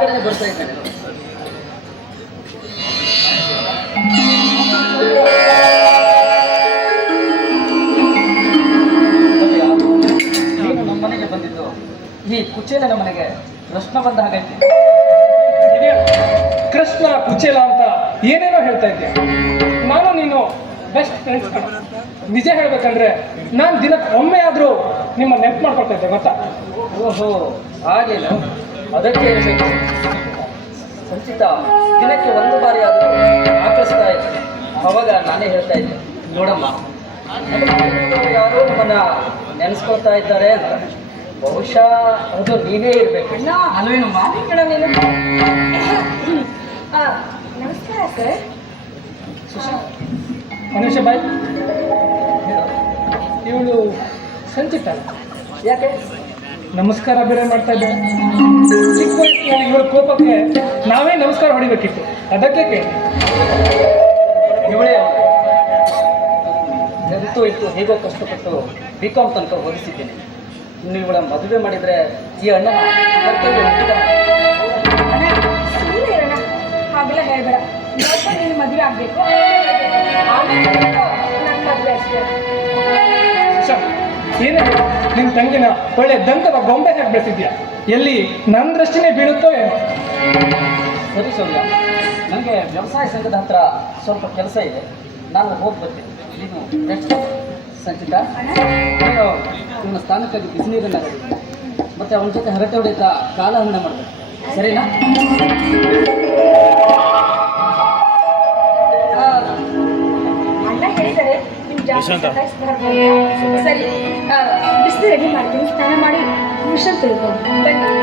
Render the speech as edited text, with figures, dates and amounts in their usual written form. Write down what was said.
ಕಡೆನೇ ಬರ್ತಾ ಇದ್ದೇನೆ. ನೀನು ನಮ್ಮ ಮನೆಗೆ ಬಂದಿದ್ದು ಈ ಕುಚೇಲನ ಮನೆಗೆ ಕೃಷ್ಣ ಬಂದ ಹಾಗೈತಿ. ಕೃಷ್ಣ ಕುಚೇಲ ಅಂತ ಏನೇನೋ ಹೇಳ್ತಾ ಇದ್ದೆ. ನಾನು ನೀನು ಬೆಸ್ಟ್ ಫ್ರೆಂಡ್ಸ್. ನಿಜ ಹೇಳ್ಬೇಕಂದ್ರೆ ನಾನು ದಿನಕ್ಕೆ ಒಮ್ಮೆ ಆದರೂ ನಿಮ್ಮ ನೆನಪು ಮಾಡ್ಕೊಳ್ತಾ ಇದ್ದೆ ಗೊತ್ತಾ. ಓಹೋ ಹಾಗೇನು, ಅದಕ್ಕೆ ಹೇಳ್ಬೇಕು. ಸಂಚಿತ ದಿನಕ್ಕೆ ಒಂದು ಬಾರಿ ಆದರೂ ಆಕಳಿಸ್ತಾ ಇದ್ದೆ. ಅವಾಗ ನಾನೇ ಹೇಳ್ತಾ ಇದ್ದೆ, ನೋಡಮ್ಮ ಯಾರೋ ನಮ್ಮನ್ನ ನೆನೆಸ್ಕೊಳ್ತಾ ಇದ್ದಾರೆ ಅಂತ. ಬಹುಶಃ ಅದು ನೀನೇ ಇರಬೇಕು ಅಲ್ವೇನಮ್ಮ? ಮೇಡಮ್ ನೀನು ನಮಸ್ಕಾರ ಸರ್. ಮನುಷ್ಯ ಬಾಯ್, ಇವಳು ಸಂಚಿತ ಯಾಕೆ ನಮಸ್ಕಾರ ಬೇರೆ ಮಾಡ್ತಾ ಇದ್ದೆ. ಚಿಕ್ಕ ವಯಸ್ಸಿನಲ್ಲಿ ಇವಳ ಕೋಪಕ್ಕೆ ನಾವೇ ನಮಸ್ಕಾರ ಹೊಡಿಬೇಕಿತ್ತು. ಅದಕ್ಕೆ ಕೇಳಿ ಇವಳೇ ಎಂತೂ ಇತ್ತು ಹೇಗೋ ಕಷ್ಟಪಟ್ಟು BCom ತನಕ ಓದಿಸಿದ್ದೀನಿ. ಇನ್ನು ಇವಳ ಮದುವೆ ಮಾಡಿದರೆ ಈ ಅಣ್ಣನ ಕರ್ತವ್ಯ ಹುಟ್ಟಿದ. ಸುಮ್ಮನೆ ಇರೋಣ, ಹಾಗೆಲ್ಲ ಹೇಳ್ಬೇಡ. ಇವತ್ತು ನೀನು ಮದುವೆ ಆಗಬೇಕು, ಆಮೇಲೆ ನನ್ನ ಮದುವೆ ಅಷ್ಟೇ. ಏನೇ ನಿನ್ನ ತಂಗಿನ ಒಳ್ಳೆ ದಂತದ ಗೊಂಬೆ ಹಾಕಿ ಬೆಳೆಸಿದ್ಯಾ. ಎಲ್ಲಿ ನನ್ನ ದೃಷ್ಟಿನೇ ಬೀಳುತ್ತೋ ಏನೋ. ಸರಿ ಸೌಮ್ಯ, ನನಗೆ ವ್ಯವಸಾಯ ಸಂಘದ ಹತ್ರ ಸ್ವಲ್ಪ ಕೆಲಸ ಇದೆ, ನಾನು ಹೋಗಿ ಬರ್ತೀನಿ. ನೀನು ನೆಕ್ಸ್ಟ್ ಸಂಚಿತ ನೀನು ಇವನ ಸ್ಥಾನಕ್ಕಾಗಿ ಬಿಸಿನೀರನ್ನು ಹಾಕಿ ಮತ್ತು ಅವನ ಜೊತೆ ಹರಟೆ ಹೊಡೆಯುತ್ತಾ ಕಾಲ ಹಣ್ಣ ಮಾಡಬೇಕು, ಸರಿನಾ? ಅಣ್ಣ ಹೇಳಿದರೆ ನೀವು ಜಾಸ್ತಿ ಸತಾಯಿಸ್ಬಾರ್ದು. ಸರಿ, ಬಿಸಿಲು ರೆಡಿ ಮಾಡ್ತೀನಿ. ಸ್ನಾನ ಮಾಡಿ ವಿಷನ್ ತಿಳ್ಕೊಂಡು ಬನ್ನಿ.